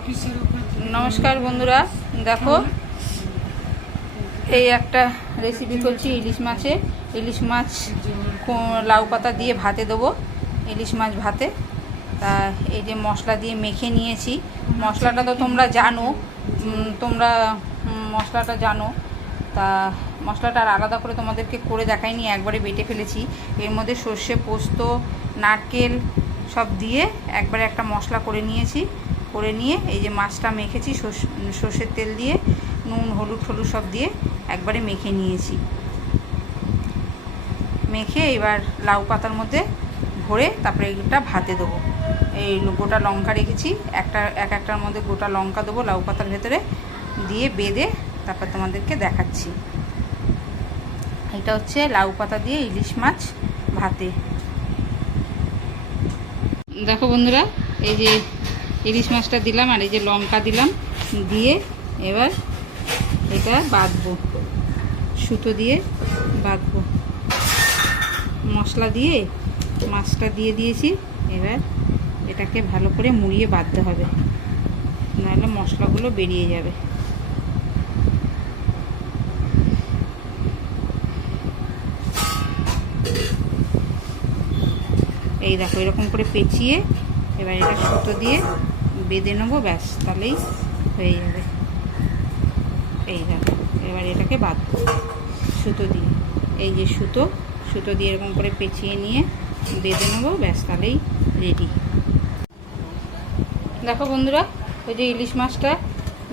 নমস্কার বন্ধুরা, দেখো এই একটা রেসিপি করছি ইলিশ মাছের। ইলিশ মাছ লাউ পাতা দিয়ে ভাতে দেবো, ইলিশ মাছ ভাতে। তা এই যে মশলা দিয়ে মেখে নিয়েছি। মশলাটা তো তোমরা জানো, মশলাটা জানো। তা মশলাটা আর আলাদা করে তোমাদেরকে করে দেখাইনি, একবারে বেটে ফেলেছি। এর মধ্যে সর্ষে, পোস্ত, নারকেল সব দিয়ে একবারে একটা মশলা করে নিয়েছি। করে নিয়ে এই যে মাছটা মেখেছি সর্ষের তেল দিয়ে, নুন হলুদ সব দিয়ে একবারে মেখে নিয়েছি। মেখে এবার লাউ পাতার মধ্যে ভরে তারপরে এটা ভাতে দেবো। এই গোটা লঙ্কা রেখেছি, একটার মধ্যে গোটা লঙ্কা দেবো লাউ পাতার ভেতরে দিয়ে বেঁধে তারপর তোমাদেরকে দেখাচ্ছি। এটা হচ্ছে লাউ পাতা দিয়ে ইলিশ মাছ ভাতে। দেখো বন্ধুরা, এই যে ইলিশ মাছটা দিলাম আর এই যে লঙ্কা দিলাম, দিয়ে এবার এটা বাঁধবো, সুতো দিয়ে বাঁধবো। মশলা দিয়ে মাছটা দিয়ে দিয়েছি, এবার এটাকে ভালো করে মুড়িয়ে বাঁধতে হবে, নাহলে মশলাগুলো বেরিয়ে যাবে। এই দেখো এরকম করে পেঁচিয়ে এবার এটা সুতো দিয়ে বেঁধে নেবো, ব্যাস তাহলেই হয়ে যাবে। এই দেখো এবার এটাকে বাঁধবো সুতো দিয়ে। এই যে সুতো দিয়ে এরকম করে পেঁচিয়ে নিয়ে বেঁধে নেবো, ব্যাস তাহলেই রেডি। দেখো বন্ধুরা, ওই যে ইলিশ মাছটা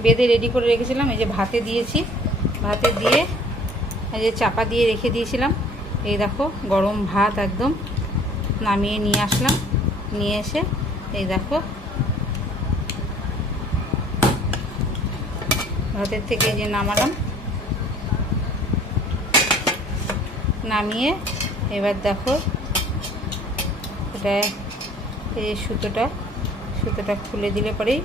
বেঁধে রেডি করে রেখেছিলাম, এই যে ভাতে দিয়েছি। ভাতে দিয়ে এই যে চাপা দিয়ে রেখে দিয়েছিলাম। এই দেখো গরম ভাত একদম নামিয়ে নিয়ে আসলাম। নিয়ে এসে এই দেখো ভাতের থেকে যে নামালাম, নামিয়ে এবার দেখো এটা এই সুতোটা খুলে দিলে পরেই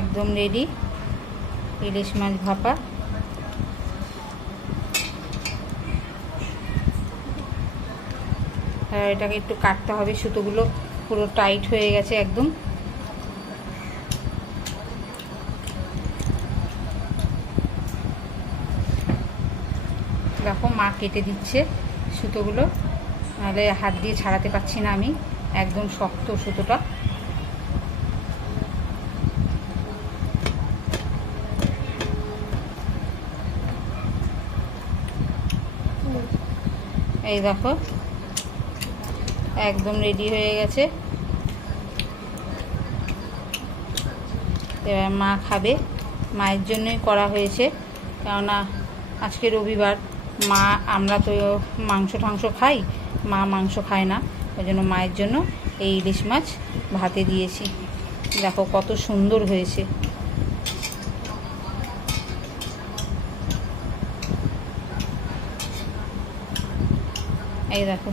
একদম রেডি ইলিশ মাছ ভাপা। আর এটাকে একটু কাটতে হবে, সুতোগুলো পুরো টাইট হয়ে গেছে একদম। দেখো মা কেটে দিচ্ছে সুতোগুলো, নাহলে হাত দিয়ে ছাড়াতে পারছি না আমি, একদম শক্ত সুতোটা। এই দেখো একদম রেডি হয়ে গেছে। এবার মা খাবে, মায়ের জন্যই করা হয়েছে, কেননা আজকে রবিবার। আমরা তো মাংস খাই, মা মাংস খায় না, ওই জন্য মায়ের জন্য এই ইলিশ মাছ ভাতে দিয়েছি। দেখো কত সুন্দর হয়েছে। এই দেখো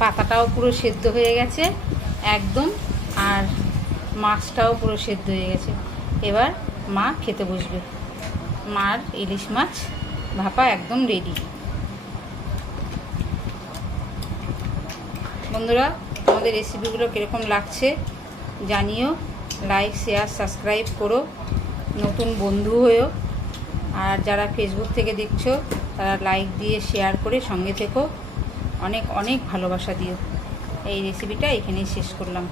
পাতাটাও পুরো সেদ্ধ হয়ে গেছে একদম, আর মাছটাও পুরো সেদ্ধ হয়ে গেছে। এবার মা খেতে বসবে। মার ইলিশ মাছ ভাপা একদম রেডি। বন্ধুরা, আমাদের রেসিপিগুলো কীরকম লাগছে জানিও। লাইক শেয়ার সাবস্ক্রাইব করো, নতুন বন্ধু হয়েও। আর যারা ফেসবুক থেকে দেখছো তারা লাইক দিয়ে শেয়ার করে সঙ্গে থেকো। অনেক অনেক ভালোবাসা দিও। এই রেসিপিটা এখানেই শেষ করলাম।